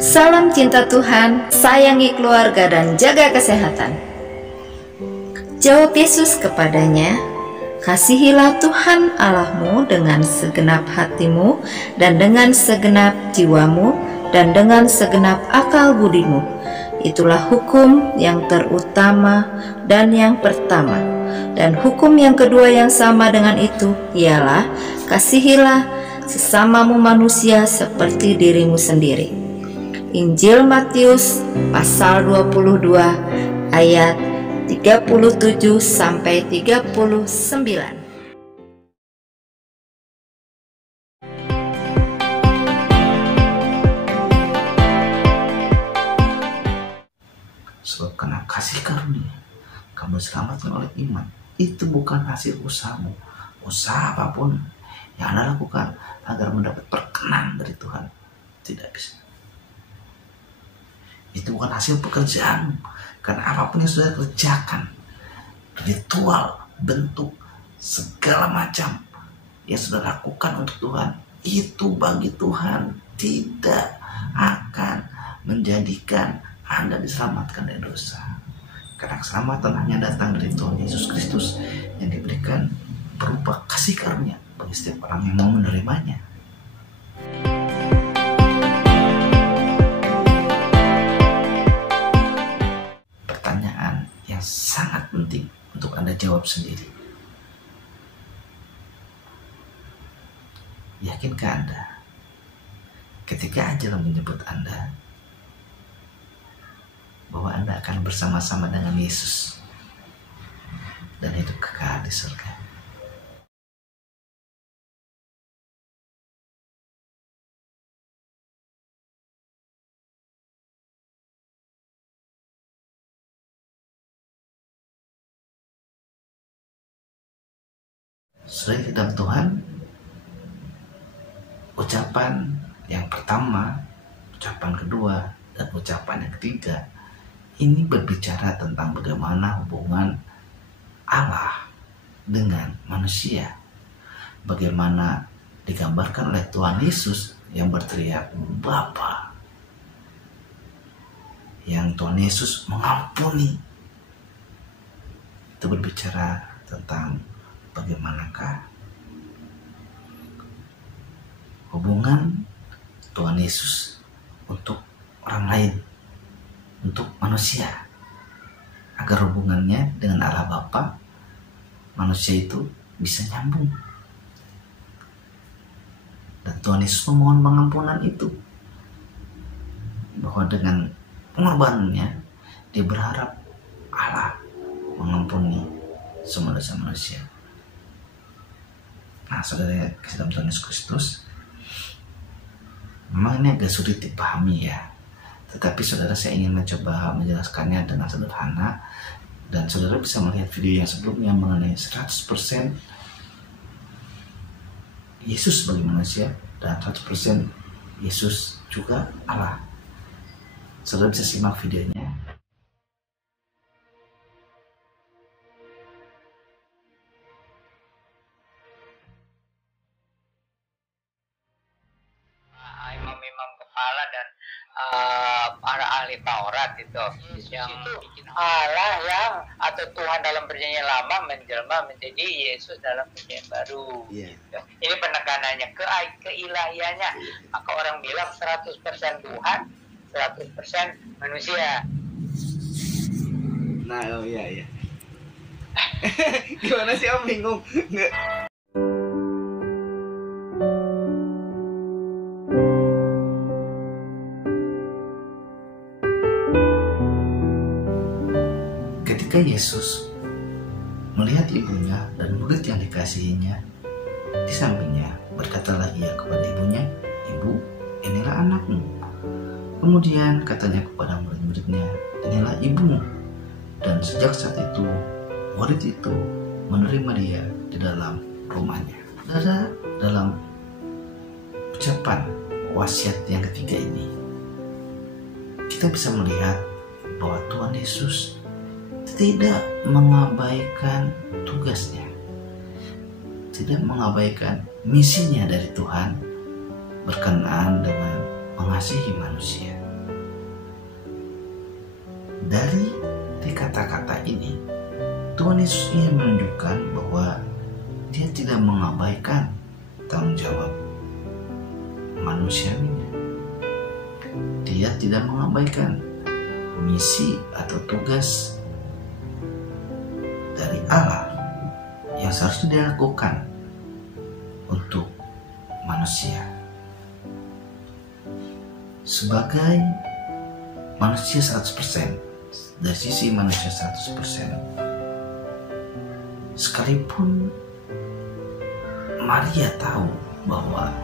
Salam cinta Tuhan, sayangi keluarga dan jaga kesehatan. Jawab Yesus kepadanya, kasihilah Tuhan Allahmu dengan segenap hatimu dan dengan segenap jiwamu dan dengan segenap akal budimu. Itulah hukum yang terutama dan yang pertama. Dan hukum yang kedua yang sama dengan itu ialah kasihilah sesamamu manusia seperti dirimu sendiri. Injil Matius pasal 22 ayat 37 sampai 39. Sebab karena kasih karunia kamu diselamatkan oleh iman. Itu bukan hasil usahamu. Usaha apapun yang Anda lakukan agar mendapat perkenan dari Tuhan tidak bisa. Itu bukan hasil pekerjaanmu. Karena apapun yang sudah kerjakan, ritual, bentuk, segala macam yang sudah lakukan untuk Tuhan, itu bagi Tuhan tidak akan menjadikan Anda diselamatkan dari dosa. Karena keselamatan hanya datang dari Tuhan Yesus Kristus yang diberikan berupa kasih karunia bagi setiap orang yang mau menerimanya. Pertanyaan yang sangat penting untuk Anda jawab sendiri. Yakinkah Anda ketika Anjil menyebut Anda bahwa Anda akan bersama-sama dengan Yesus dan hidup kekal di surga? Saudara di dalam Tuhan, ucapan yang pertama, ucapan kedua, dan ucapan yang ketiga ini berbicara tentang bagaimana hubungan Allah dengan manusia. Bagaimana digambarkan oleh Tuhan Yesus yang berteriak Bapa. Yang Tuhan Yesus mengampuni. Itu berbicara tentang bagaimanakah hubungan Tuhan Yesus untuk orang lain, untuk manusia, agar hubungannya dengan Allah Bapa, manusia itu bisa nyambung. Dan Tuhan Yesus memohon pengampunan itu, bahwa dengan pengorbanannya dia berharap Allah mengampuni semua dosa manusia. Nah, saudara kasih dalam Tuhan Yesus Kristus, memang ini agak sulit dipahami ya. Tetapi saudara, saya ingin mencoba menjelaskannya dengan sederhana. Dan saudara bisa melihat video yang sebelumnya mengenai 100% Yesus sebagai manusia dan 100% Yesus juga Allah. Saudara bisa simak videonya. Imam-imam kepala dan para ahli Taurat itu yang Allah yang atau Tuhan dalam perjanjian lama menjelma menjadi Yesus dalam perjanjian baru. Gitu. Ini penekanannya keilahiannya. Maka orang bilang 100% Tuhan, 100% manusia. Nah, oh iya. Gimana sih, Om? Bingung. Ketika Yesus melihat ibunya dan murid yang dikasihinya di sampingnya, berkatalah ia kepada ibunya, "Ibu, inilah anakmu." Kemudian katanya kepada murid-muridnya, "Inilah ibumu." Dan sejak saat itu, murid itu menerima dia di dalam rumahnya. Dalam ucapan wasiat yang ketiga ini, kita bisa melihat bahwa Tuhan Yesus tidak mengabaikan tugasnya, tidak mengabaikan misinya dari Tuhan berkenaan dengan mengasihi manusia. Dari kata-kata ini, Tuhan Yesus ingin menunjukkan bahwa Dia tidak mengabaikan tanggung jawab manusiawinya. Dia tidak mengabaikan misi atau tugas dari Allah yang seharusnya Dia lakukan untuk manusia. Sebagai manusia 100%, dari sisi manusia 100%, sekalipun Maria tahu bahwa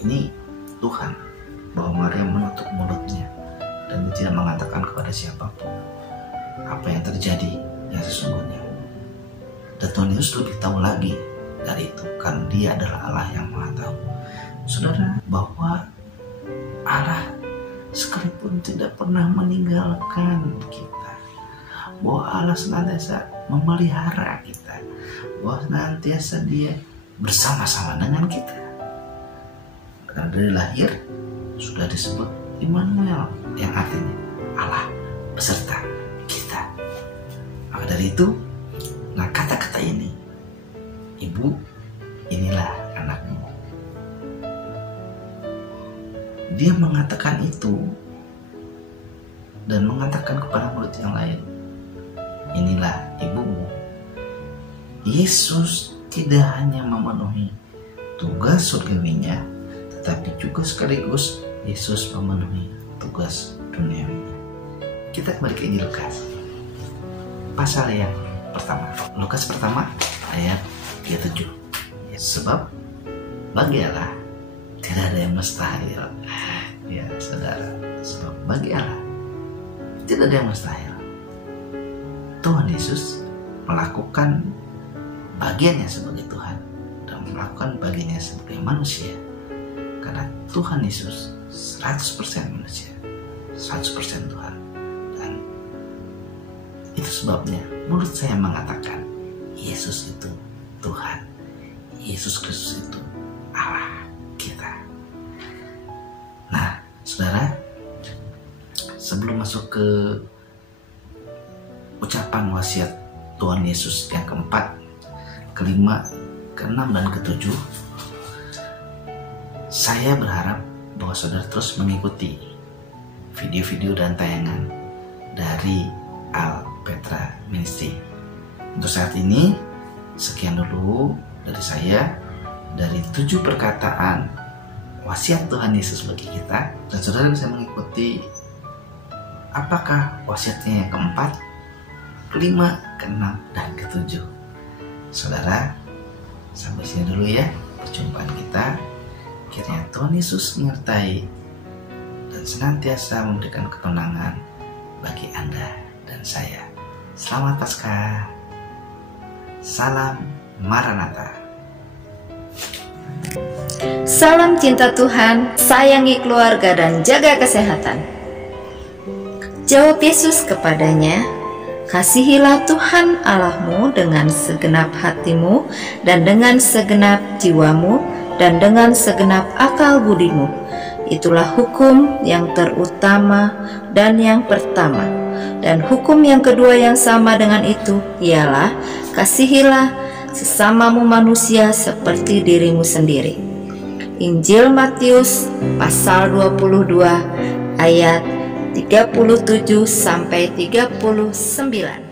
ini Tuhan, bahwa Maria menutup mulutnya dan dia tidak mengatakan kepada siapapun apa yang terjadi yang sesungguhnya. Dan Tuhan Yesus lebih tahu lagi dari itu, karena Dia adalah Allah yang Maha Tahu. Saudara, bahwa Allah sekalipun tidak pernah meninggalkan kita, bahwa Allah senantiasa memelihara kita, bahwa senantiasa Dia bersama-sama dengan kita. Karena dari lahir sudah disebut Immanuel, yang artinya Allah beserta kita. Maka dari itu, nah kata-kata ini, Ibu, inilah anakmu. Dia mengatakan itu dan mengatakan kepada murid yang lain, inilah ibumu. Yesus tidak hanya memenuhi tugas surgawinya, tetapi juga sekaligus Yesus memenuhi tugas duniawinya. Kita kembali ke Injil Lukas, pasal yang pertama. Lukas pertama ayat 37. Sebab bagi Allah tidak ada yang mustahil. Ya saudara, sebab bagi Allah tidak ada yang mustahil. Tuhan Yesus melakukan bagiannya sebagai Tuhan dan melakukan bagiannya sebagai manusia. Karena Tuhan Yesus 100% manusia, 100% Tuhan. Dan itu sebabnya menurut saya mengatakan Yesus itu Tuhan, Yesus Kristus itu Allah kita. Nah, saudara, sebelum masuk ke ucapan wasiat Tuhan Yesus yang keempat, kelima, keenam, dan ketujuh, saya berharap bahwa saudara terus mengikuti video-video dan tayangan dari Al Petra Ministry. Untuk saat ini, sekian dulu dari saya, dari 7 perkataan wasiat Tuhan Yesus bagi kita, dan saudara bisa mengikuti apakah wasiatnya yang keempat, kelima, keenam, dan ketujuh. Saudara, sampai sini dulu ya perjumpaan kita. Kiranya Tuhan Yesus menyertai dan senantiasa memberikan ketenangan bagi Anda dan saya. Selamat Paskah. Salam Maranatha. Salam cinta Tuhan, sayangi keluarga dan jaga kesehatan. Jawab Yesus kepadanya, kasihilah Tuhan Allahmu dengan segenap hatimu dan dengan segenap jiwamu dan dengan segenap akal budimu. Itulah hukum yang terutama dan yang pertama. Dan hukum yang kedua yang sama dengan itu ialah kasihilah sesamamu manusia seperti dirimu sendiri. Injil Matius pasal 22 ayat 37 sampai 39.